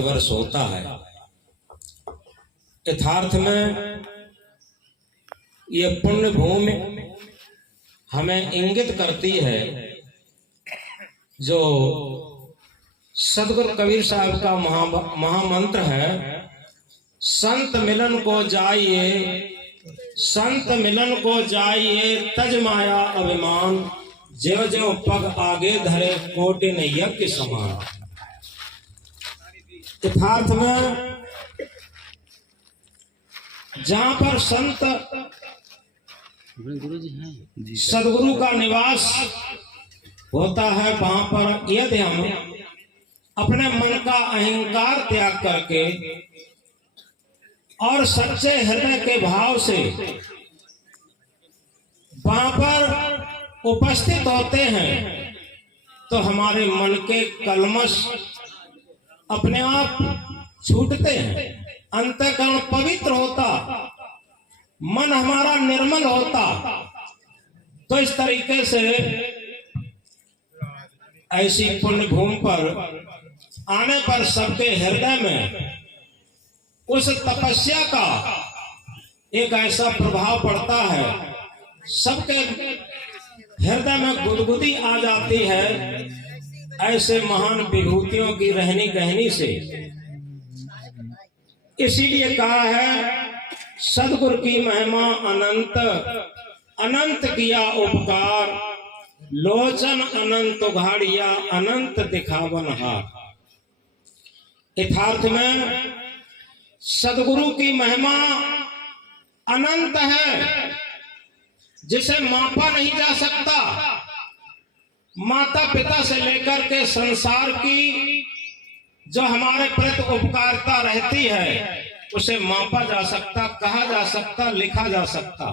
भारतवर्ष होता है। यथार्थ में ये पुण्य भूमि हमें इंगित करती है। जो सदगुरु कबीर साहब का महामंत्र है, संत मिलन को जाइए, संत मिलन को जाइए, तज माया अभिमान, ज्यों ज्यों पग आगे धरे कोटि नैया के समान। यथार्थ में जहां पर संत सदगुरु का निवास होता है, वहां पर यदि हम अपने मन का अहंकार त्याग करके और सच्चे हृदय के भाव से वहां पर उपस्थित होते हैं, तो हमारे मन के कलमश अपने आप छूटते हैं, अंतःकरण पवित्र होता, मन हमारा निर्मल होता। तो इस तरीके से ऐसी पुण्य भूमि पर आने पर सबके हृदय में उस तपस्या का एक ऐसा प्रभाव पड़ता है, सबके हृदय में गुदगुदी आ जाती है ऐसे महान विभूतियों की रहनी कहनी से। इसीलिए कहा है, सदगुरु की महिमा अनंत, अनंत किया उपकार, लोचन अनंत उघाड़िया, अनंत दिखावन हार। यथार्थ में सदगुरु की महिमा अनंत है, जिसे मापा नहीं जा सकता। माता पिता से लेकर के संसार की जो हमारे प्रति उपकारिता रहती है, उसे मापा जा सकता, कहा जा सकता, लिखा जा सकता,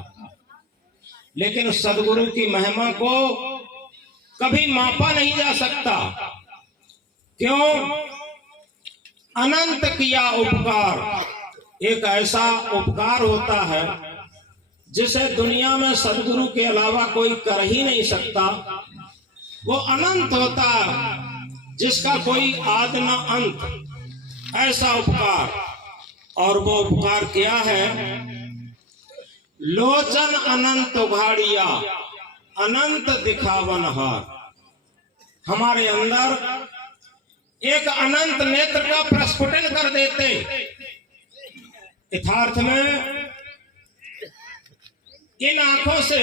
लेकिन सदगुरु की महिमा को कभी मापा नहीं जा सकता। क्यों? अनंत किया उपकार। एक ऐसा उपकार होता है जिसे दुनिया में सदगुरु के अलावा कोई कर ही नहीं सकता। वो अनंत होता है, जिसका कोई आद न अंत, ऐसा उपकार। और वो उपकार क्या है? लोचन अनंत उघाड़िया, अनंत दिखावन हार। हमारे अंदर एक अनंत नेत्र का प्रस्फुटन कर देते। यथार्थ में इन आंखों से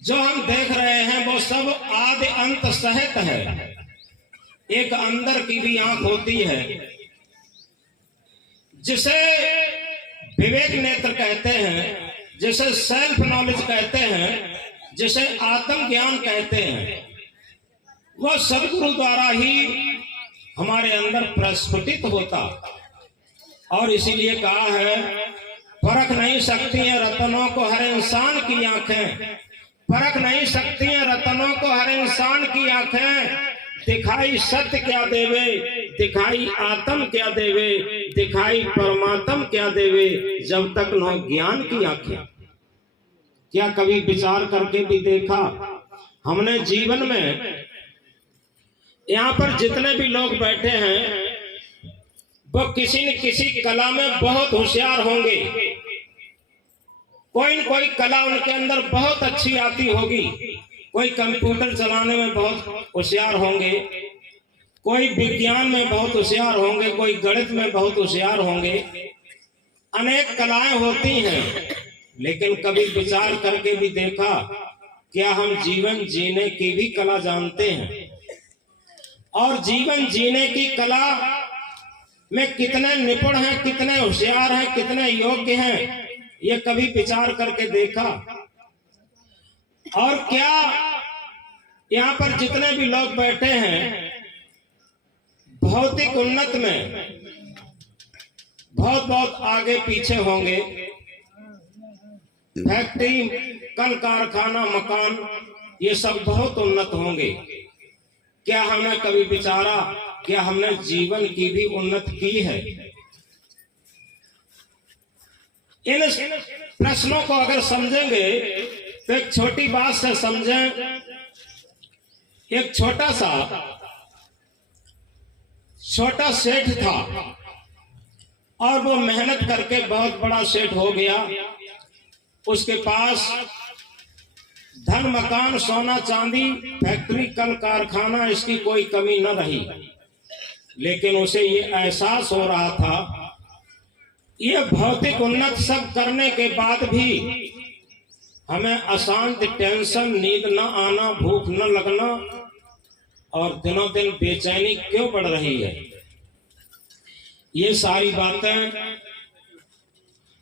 जो हम देख रहे हैं वो सब आदि अंत सहित है। एक अंदर की भी आंख होती है, जिसे विवेक नेत्र कहते हैं, जिसे सेल्फ नॉलेज कहते हैं, जिसे आत्म ज्ञान कहते हैं। वह सदगुरु द्वारा ही हमारे अंदर प्रस्फुटित होता। और इसीलिए कहा है, परख नहीं सकती हैं रत्नों को हर इंसान की आंखें, परख नहीं सकती हैं रत्नों को हर इंसान की आंखें। दिखाई सत्य क्या देवे, दिखाई आत्म क्या देवे, दिखाई परमात्म क्या देवे, जब तक न ज्ञान की आंखें। क्या कभी विचार करके भी देखा हमने जीवन में, यहाँ पर जितने भी लोग बैठे हैं वो किसी न किसी कला में बहुत होशियार होंगे। कोई न कोई कला उनके अंदर बहुत अच्छी आती होगी। कोई कंप्यूटर चलाने में बहुत होशियार होंगे, कोई विज्ञान में बहुत होशियार होंगे, कोई गणित में बहुत होशियार होंगे। अनेक कलाएं होती हैं, लेकिन कभी विचार करके भी देखा, क्या हम जीवन जीने की भी कला जानते हैं? और जीवन जीने की कला में कितने निपुण हैं, कितने होशियार हैं, कितने योग्य हैं, ये कभी विचार करके देखा? और क्या यहाँ पर जितने भी लोग बैठे हैं भौतिक उन्नत में बहुत बहुत आगे पीछे होंगे? फैक्ट्री, कल कारखाना, मकान, ये सब बहुत उन्नत होंगे। क्या हमने कभी विचारा, क्या हमने जीवन की भी उन्नति की है? इन प्रश्नों को अगर समझेंगे तो एक छोटी बात से समझें। एक छोटा सा छोटा सेठ था और वो मेहनत करके बहुत बड़ा सेठ हो गया। उसके पास धन, मकान, सोना चांदी, फैक्ट्री, कल कारखाना, इसकी कोई कमी न रही। लेकिन उसे ये एहसास हो रहा था ये भौतिक उन्नत सब करने के बाद भी हमें अशांत, टेंशन, नींद न आना, भूख न लगना और दिनों दिन बेचैनी क्यों बढ़ रही है। ये सारी बातें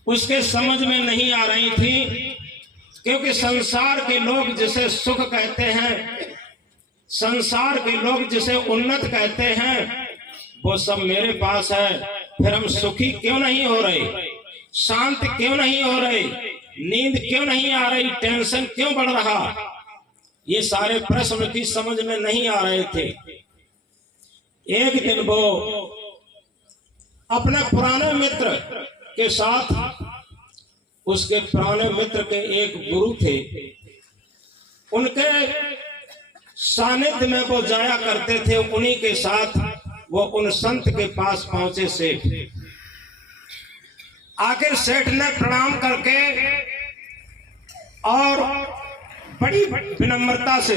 उसके समझ में नहीं आ रही थी, क्योंकि संसार के लोग जिसे सुख कहते हैं, संसार के लोग जिसे उन्नत कहते हैं, वो सब मेरे पास है। फिर हम सुखी क्यों नहीं हो रहे, शांत क्यों नहीं हो रहे, नींद क्यों नहीं आ रही, टेंशन क्यों बढ़ रहा। ये सारे प्रश्न की समझ में नहीं आ रहे थे। एक दिन वो अपने पुराने मित्र के साथ, उसके पुराने मित्र के एक गुरु थे, उनके सानिध्य में वो जाया करते थे। उन्हीं के साथ वो उन संत के पास पहुंचे सेठ। आखिर सेठ ने प्रणाम करके और बड़ी विनम्रता से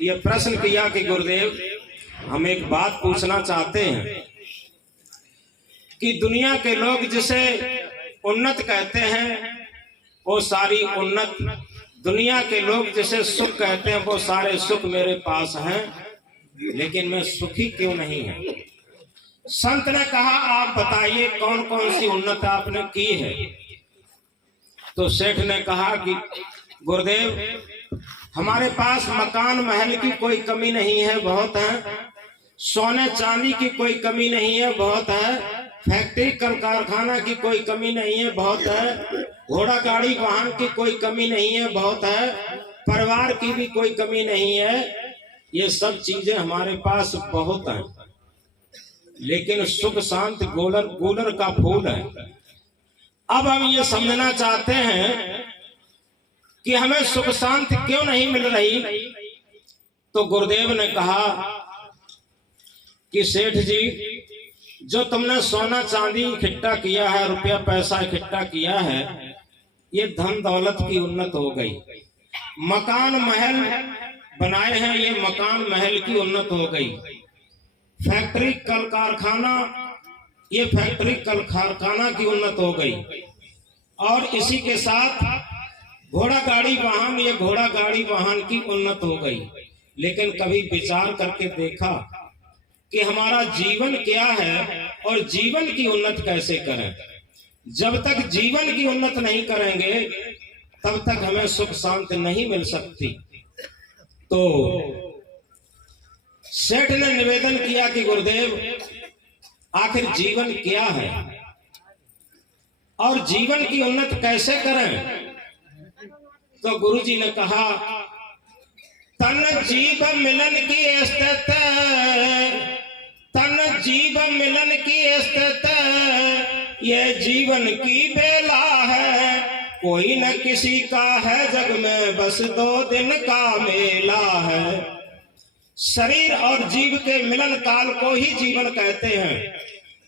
ये प्रश्न किया कि गुरुदेव, हम एक बात पूछना चाहते हैं कि दुनिया के लोग जिसे उन्नत कहते हैं वो सारी उन्नत, दुनिया के लोग जिसे सुख कहते हैं वो सारे सुख मेरे पास हैं, लेकिन मैं सुखी क्यों नहीं है। संत ने कहा, आप बताइए कौन कौन सी उन्नत आपने की है। तो सेठ ने कहा कि गुरुदेव, हमारे पास मकान महल की कोई कमी नहीं है, बहुत है। सोने चांदी की कोई कमी नहीं है, बहुत है। फैक्ट्री, कल कारखाना की कोई कमी नहीं है, बहुत है। घोड़ा गाड़ी वाहन की कोई कमी नहीं है, बहुत है। परिवार की भी कोई कमी नहीं है। ये सब चीजें हमारे पास बहुत हैं, लेकिन सुख शांत गूलर का फूल है। अब हम ये समझना चाहते हैं कि हमें सुख शांति क्यों नहीं मिल रही। तो गुरुदेव ने कहा कि सेठ जी, जो तुमने सोना चांदी इकट्ठा किया है, रुपया पैसा इकट्ठा किया है, ये धन दौलत की उन्नत हो गई। मकान महल बनाए हैं, ये मकान महल की उन्नत हो गई। फैक्ट्री, कल कारखाना, ये फैक्ट्री, कल कारखाना की उन्नत हो गई। और इसी के साथ घोड़ा गाड़ी वाहन, ये घोड़ा गाड़ी वाहन की उन्नत हो गई। लेकिन कभी विचार करके देखा कि हमारा जीवन क्या है और जीवन की उन्नत कैसे करें। जब तक जीवन की उन्नत नहीं करेंगे तब तक हमें सुख शांति नहीं मिल सकती। तो सेठ ने निवेदन किया कि गुरुदेव, आखिर जीवन क्या है और जीवन की उन्नत कैसे करें। तो गुरुजी ने कहा, तन जीव मिलन की स्थित, तन जीव मिलन की स्थित, ये जीवन की बेला है। कोई न किसी का है जग में, बस 2 दिन का मेला है। शरीर और जीव के मिलन काल को ही जीवन कहते हैं।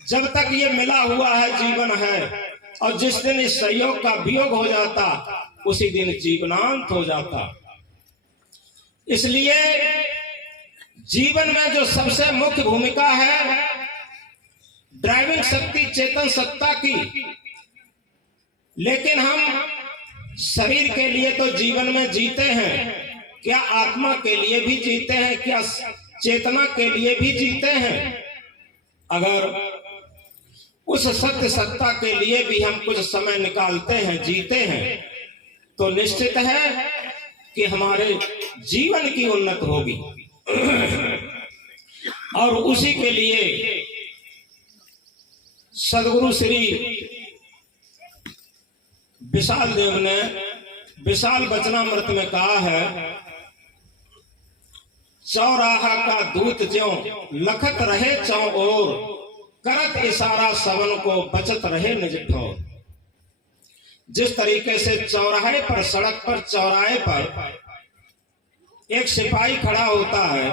जब तक ये मिला हुआ है जीवन है, और जिस दिन इस संयोग का वियोग हो जाता उसी दिन जीवनांत हो जाता। इसलिए जीवन में जो सबसे मुख्य भूमिका है, ड्राइविंग शक्ति चेतन सत्ता की, लेकिन हम शरीर के लिए तो जीवन में जीते हैं, क्या आत्मा के लिए भी जीते हैं, क्या चेतना के लिए भी जीते हैं। अगर उस सत्य सत्ता के लिए भी हम कुछ समय निकालते हैं, जीते हैं, तो निश्चित है कि हमारे जीवन की उन्नत होगी। और उसी के लिए सदगुरु श्री विशाल देव ने विशाल वचनामृत में कहा है, चौराहा का दूत ज्यों लखत रहे चौ ओर, करत इशारा सवन को बचत रहे निज ठोर। जिस तरीके से चौराहे पर, सड़क पर, चौराहे पर एक सिपाही खड़ा होता है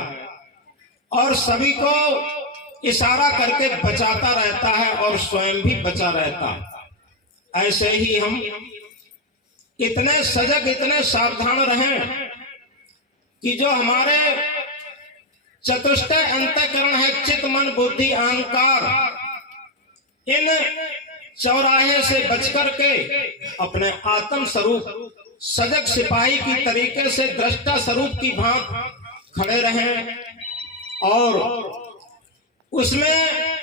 और सभी को इशारा करके बचाता रहता है और स्वयं भी बचा रहता है। ऐसे ही हम इतने सजग, इतने सावधान रहें कि जो हमारे चतुष्टय अंतःकरण है, चित्त मन बुद्धि अहंकार, इन चौराहे से बचकर के अपने आत्म स्वरूप सजग सिपाही की तरीके से दृष्टा स्वरूप की भांति खड़े रहें और उसमें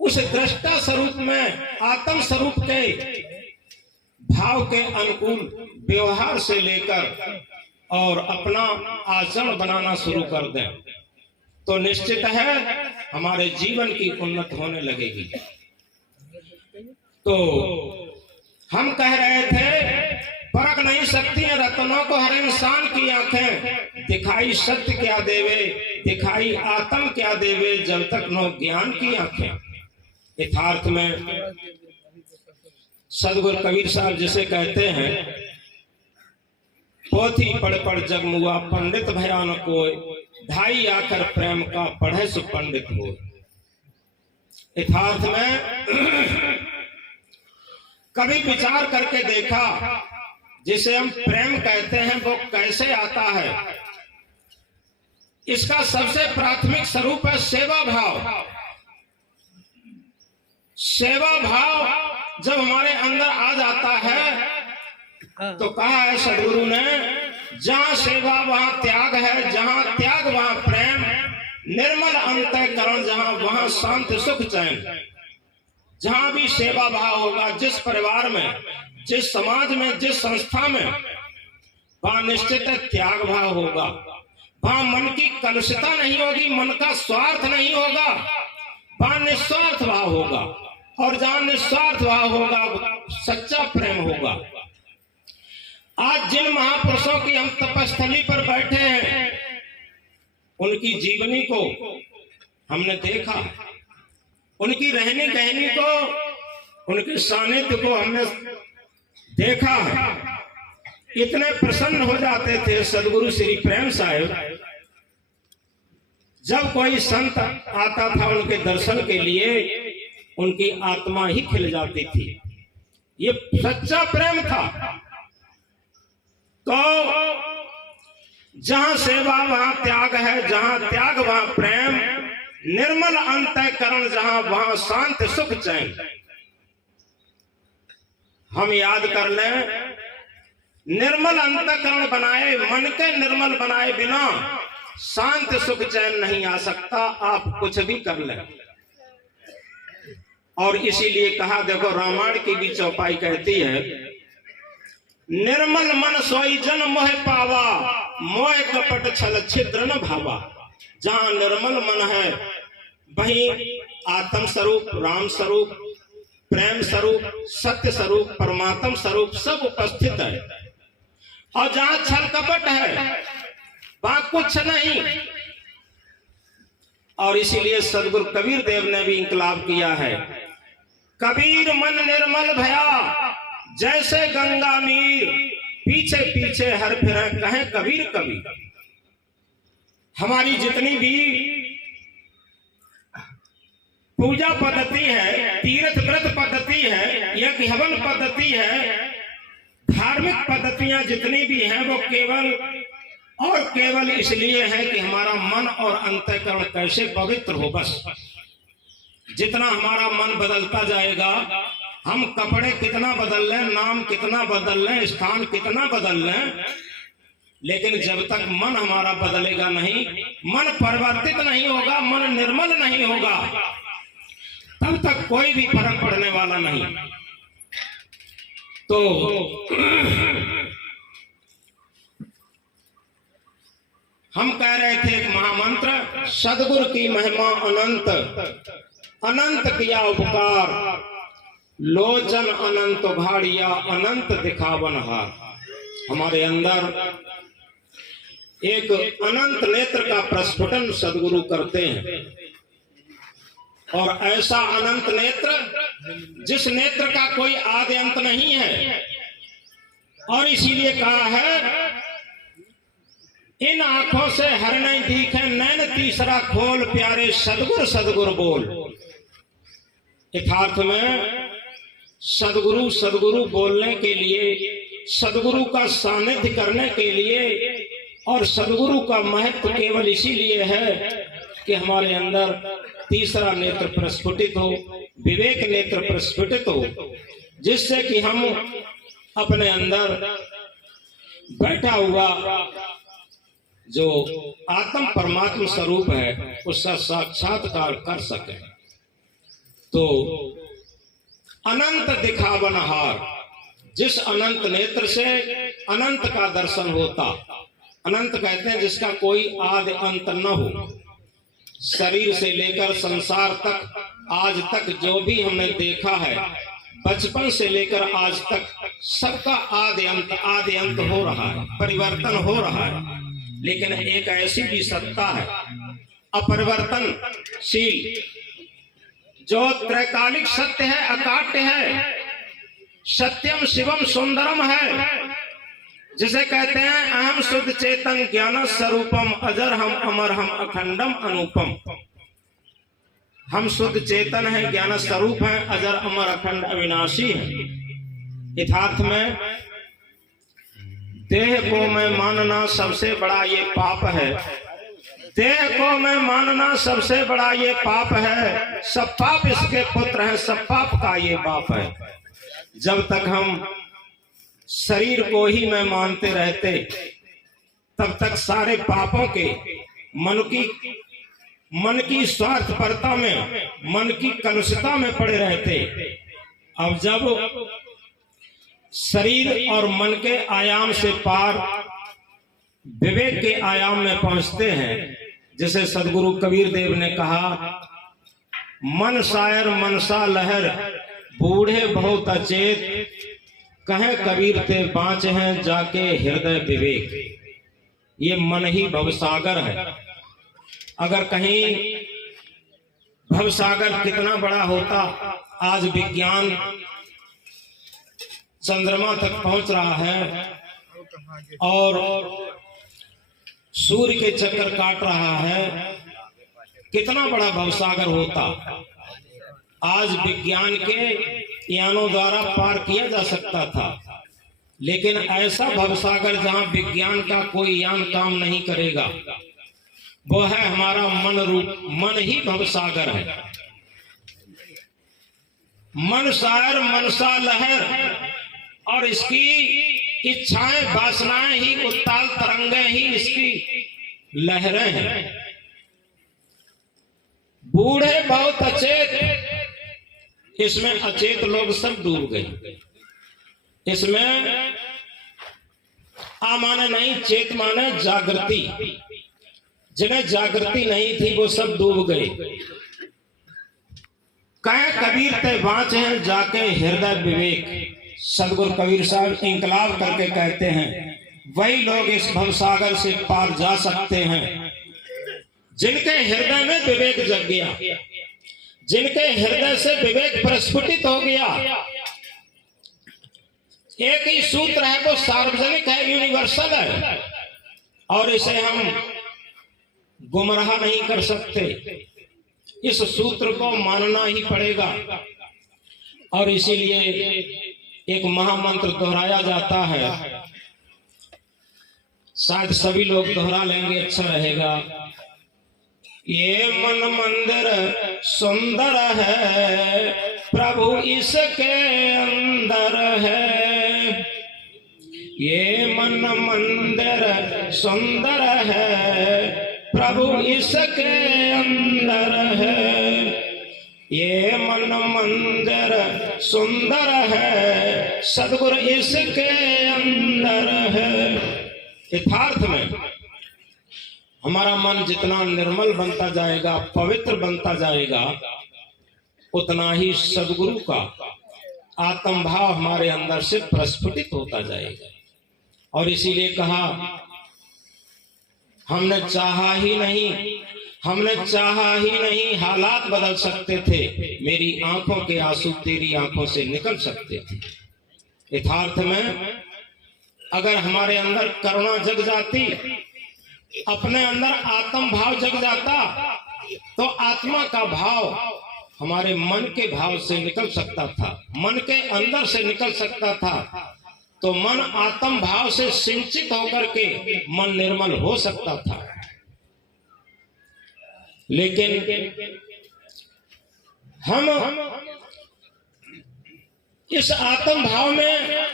उस दृष्टा स्वरूप में आत्म स्वरूप के भाव के अनुकूल व्यवहार से लेकर और अपना आचरण बनाना शुरू कर दें तो निश्चित है हमारे जीवन की उन्नति होने लगेगी। तो हम कह रहे थे परख नहीं सकती है रत्नों को हर इंसान की आंखें, दिखाई सत्य क्या देवे, दिखाई आत्म क्या देवे, जब तक नो ज्ञान की आंखें। यथार्थ में सदगुरु कबीर साहब जिसे कहते हैं, पोथी पढ़ पढ़ जगमुआ पंडित भयान कोय, ढाई आकर प्रेम का पढ़े सु पंडित हो। यथार्थ में कभी विचार करके देखा जिसे हम प्रेम कहते हैं वो कैसे आता है? इसका सबसे प्राथमिक स्वरूप है सेवा भाव। सेवा भाव जब हमारे अंदर आ जाता है तो कहा है सदगुरु ने, जहां सेवा वहां त्याग है, जहां त्याग वहां प्रेम, निर्मल अंतःकरण जहां वहां शांति सुख चैन। जहां भी सेवा भाव होगा, जिस परिवार में, जिस समाज में, जिस संस्था में, वहां निश्चित त्याग भाव होगा। वहां मन की कलुषता नहीं होगी, मन का स्वार्थ नहीं होगा, वहां निस्वार्थ भाव होगा। और जहां निस्वार्थ भाव होगा सच्चा प्रेम होगा। आज जिन महापुरुषों की हम तपस्थली पर बैठे हैं उनकी जीवनी को हमने देखा, उनकी रहनी कहनी को, उनके सानिध्य को हमने देखा है। इतने प्रसन्न हो जाते थे सदगुरु श्री प्रेम साहिब, जब कोई संत आता था उनके दर्शन के लिए उनकी आत्मा ही खिल जाती थी। ये सच्चा प्रेम था। तो जहां सेवा वहां त्याग है, जहां त्याग वहां प्रेम, निर्मल अंतःकरण जहां वहां शांति सुख चैन। हम याद कर लें, निर्मल अंतःकरण बनाए, मन के निर्मल बनाए बिना शांति सुख चैन नहीं आ सकता। आप कुछ भी कर लें। और इसीलिए कहा, देखो रामायण की भी चौपाई कहती है, निर्मल मन सोई जन मोह पावा, मोह कपट छल छिद्र न भावा। जहां निर्मल मन है वहीं आत्म स्वरूप, राम स्वरूप, प्रेम स्वरूप, सत्य स्वरूप, परमात्म स्वरूप सब उपस्थित है। और जहां छल कपट है वहां कुछ नहीं। और इसीलिए सदगुरु कबीर देव ने भी इंकलाब किया है, कबीर मन निर्मल भया जैसे गंगा नीर, पीछे पीछे हर फिरे कहे कबीर कबीर। हमारी जितनी भी पूजा पद्धति है, तीर्थ व्रत पद्धति है, यज्ञ हवन पद्धति है, धार्मिक पद्धतियां जितनी भी हैं वो केवल और केवल इसलिए है कि हमारा मन और अंतःकरण कैसे पवित्र हो। बस जितना हमारा मन बदलता जाएगा, हम कपड़े कितना बदल लें, नाम कितना बदल लें, स्थान कितना बदल लें, लेकिन जब तक मन हमारा बदलेगा नहीं, मन परिवर्तित नहीं होगा, मन निर्मल नहीं होगा, तब तक कोई भी फर्क पड़ने वाला नहीं। तो हम कह रहे थे एक महामंत्र, सदगुरु की महिमा अनंत, अनंत किया उपकार, लोचन अनंत भाड़िया, अनंत दिखावन हार। हमारे अंदर एक अनंत नेत्र का प्रस्फुटन सदगुरु करते हैं। और ऐसा अनंत नेत्र जिस नेत्र का कोई आदि अंत नहीं है। और इसीलिए कहा है इन आंखों से हर नहीं दिखे नैन तीसरा खोल, प्यारे सदगुरु सदगुरु बोल। यथार्थ में सदगुरु सदगुरु बोलने के लिए, सदगुरु का सानिध्य करने के लिए, और सदगुरु का महत्व केवल इसीलिए है कि हमारे अंदर तीसरा नेत्र प्रस्फुटित हो, विवेक नेत्र प्रस्फुटित हो, जिससे कि हम अपने अंदर बैठा हुआ जो आत्म परमात्मा स्वरूप है उसका साक्षात्कार कर सके। तो अनंत दिखावनहार, जिस अनंत नेत्र से अनंत का दर्शन होता, अनंत कहते हैं जिसका कोई आदि अंत न हो। शरीर से लेकर संसार तक आज तक जो भी हमने देखा है, बचपन से लेकर आज तक सबका आदि अंत हो रहा है, परिवर्तन हो रहा है। लेकिन एक ऐसी भी सत्ता है अपरिवर्तनशील, जो त्रैकालिक सत्य है, अकाट्य है, सत्यम शिवम सुंदरम है, जिसे कहते हैं अहम शुद्ध चेतन ज्ञान स्वरूपम, अजर हम अमर हम अखंडम अनुपम। हम शुद्ध चेतन है, ज्ञान स्वरूप है, अजर अमर अखंड अविनाशी है। यथार्थ में देह को मैं मानना सबसे बड़ा ये पाप है, देह को मैं मानना सबसे बड़ा ये पाप है, सब पाप इसके पुत्र हैं, सब पाप का ये बाप है। जब तक हम शरीर को ही मैं मानते रहते, तब तक सारे पापों के मन की स्वार्थपरता में, मन की कलुषता में पड़े रहते। अब जब शरीर और मन के आयाम से पार विवेक के आयाम में पहुंचते हैं, जैसे सदगुरु कबीर देव ने कहा, मन शायर मनसा लहर, बूढ़े बहुत अचेत, कहे कबीर ते बाँच हैं जाके हृदय विवेक। ये मन ही भवसागर है। अगर कहीं भवसागर कितना बड़ा होता, आज विज्ञान चंद्रमा तक पहुंच रहा है और सूर्य के चक्कर काट रहा है, कितना बड़ा भवसागर होता, आज विज्ञान के यानों द्वारा पार किया जा सकता था। लेकिन ऐसा भवसागर जहां विज्ञान का कोई यान काम नहीं करेगा, वो है हमारा मन रूप, मन ही भवसागर है। मन शायर मनसा लहर, और इसकी इच्छाएं वासनाएं ही उत्ताल तरंगें ही इसकी लहरें हैं। बूढ़े बहुत अचेत, इसमें अचेत लोग सब डूब गए। इसमें आ माने नहीं, चेत माने जागृति, जिन्हें जागृति नहीं थी वो सब डूब गए। कहे कबीर ते बाँच हैं जाके हृदय विवेक। सदगुरु कबीर साहब इंकलाब करके कहते हैं, वही लोग इस भवसागर से पार जा सकते हैं जिनके हृदय में विवेक जग गया, जिनके हृदय से विवेक प्रस्फुटित हो गया। एक ही सूत्र है, वो सार्वजनिक है, यूनिवर्सल है, और इसे हम गुमराह नहीं कर सकते। इस सूत्र को मानना ही पड़ेगा। और इसीलिए एक महामंत्र दोहराया जाता है, शायद सभी लोग दोहरा लेंगे, अच्छा रहेगा। ये मन मंदिर सुंदर है, प्रभु इसके अंदर है। ये मन मंदिर सुंदर है, प्रभु इसके अंदर है। ये मन मंदिर सुंदर है, सदगुरु इसके अंदर है। यथार्थ में हमारा मन जितना निर्मल बनता जाएगा, पवित्र बनता जाएगा, उतना ही सदगुरु का आत्म भाव हमारे अंदर से प्रस्फुटित होता जाएगा। और इसीलिए कहा, हमने चाहा ही नहीं, हालात बदल सकते थे, मेरी आंखों के आंसू तेरी आंखों से निकल सकते थे। यथार्थ में अगर हमारे अंदर करुणा जग जाती, अपने अंदर आत्म भाव जग जाता तो आत्मा का भाव हमारे मन के भाव से निकल सकता था, मन के अंदर से निकल सकता था, तो मन आत्म भाव से सिंचित होकर के मन निर्मल हो सकता था। लेकिन हम इस आत्म भाव में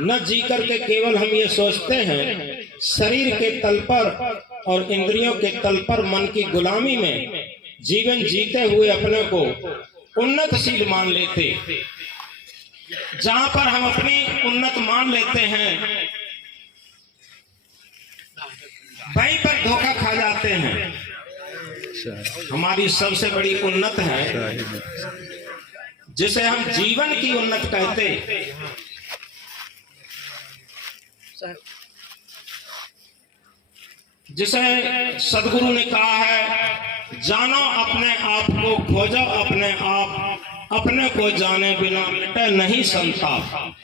न जी करके केवल हम ये सोचते हैं शरीर के तल पर और इंद्रियों के तल पर मन की गुलामी में जीवन जीते हुए अपने को उन्नतशील मान लेते। जहां पर हम अपनी उन्नत मान लेते हैं वहीं पर धोखा खा जाते हैं। हमारी सबसे बड़ी उन्नत है जिसे हम जीवन की उन्नत कहते, जिसे सदगुरु ने कहा है जानो अपने आप को, खोजो अपने आप, अपने को जाने बिना मिटे नहीं संताप।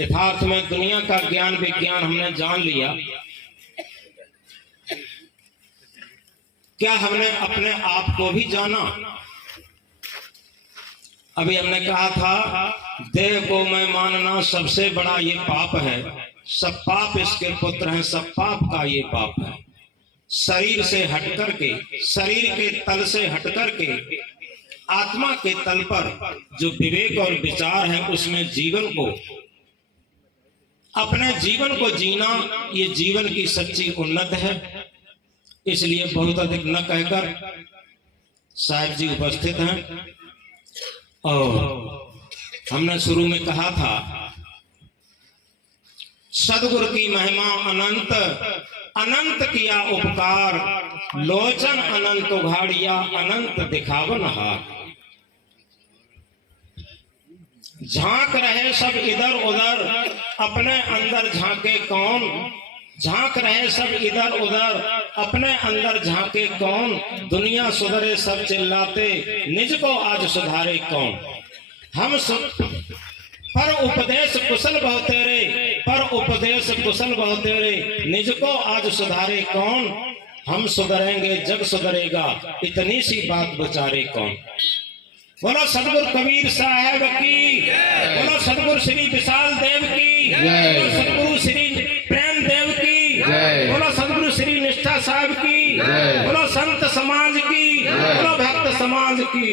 यथार्थ में दुनिया का ज्ञान विज्ञान हमने जान लिया, क्या हमने अपने आप को भी जाना? अभी हमने कहा था देह को मैं मानना सबसे बड़ा ये पाप है, सब पाप इसके पुत्र हैं, सब पाप का ये पाप है। शरीर से हटकर के, शरीर के तल से हटकर के आत्मा के तल पर जो विवेक और विचार है उसमें जीवन को, अपने जीवन को जीना, ये जीवन की सच्ची उन्नत है। इसलिए बहुत अधिक न कहकर साहब जी उपस्थित हैं और हमने शुरू में कहा था सदगुरु की महिमा अनंत, अनंत किया उपकार, लोचन अनंत उघाड़िया, अनंत दिखावन हार। झांक रहे सब इधर उधर, अपने अंदर झांके कौन? झांक रहे सब इधर उधर, अपने अंदर झांके कौन? दुनिया सुधरे सब चिल्लाते, निज को आज सुधारे कौन? हम पर उपदेश कुशल बहु तेरे, पर उपदेश कुशल बहु तेरे, निज को आज सुधारे कौन? हम सुधरेंगे जग सुधरेगा, इतनी सी बात विचारे कौन? बोलो सदगुरु कबीर साहब की, बोलो सदगुरु श्री विशाल देव की, बोलो सदगुरु श्री प्रेम देव की, बोलो सदगुरु श्री निष्ठा साहब की, बोलो संत समाज की, बोलो भक्त समाज की।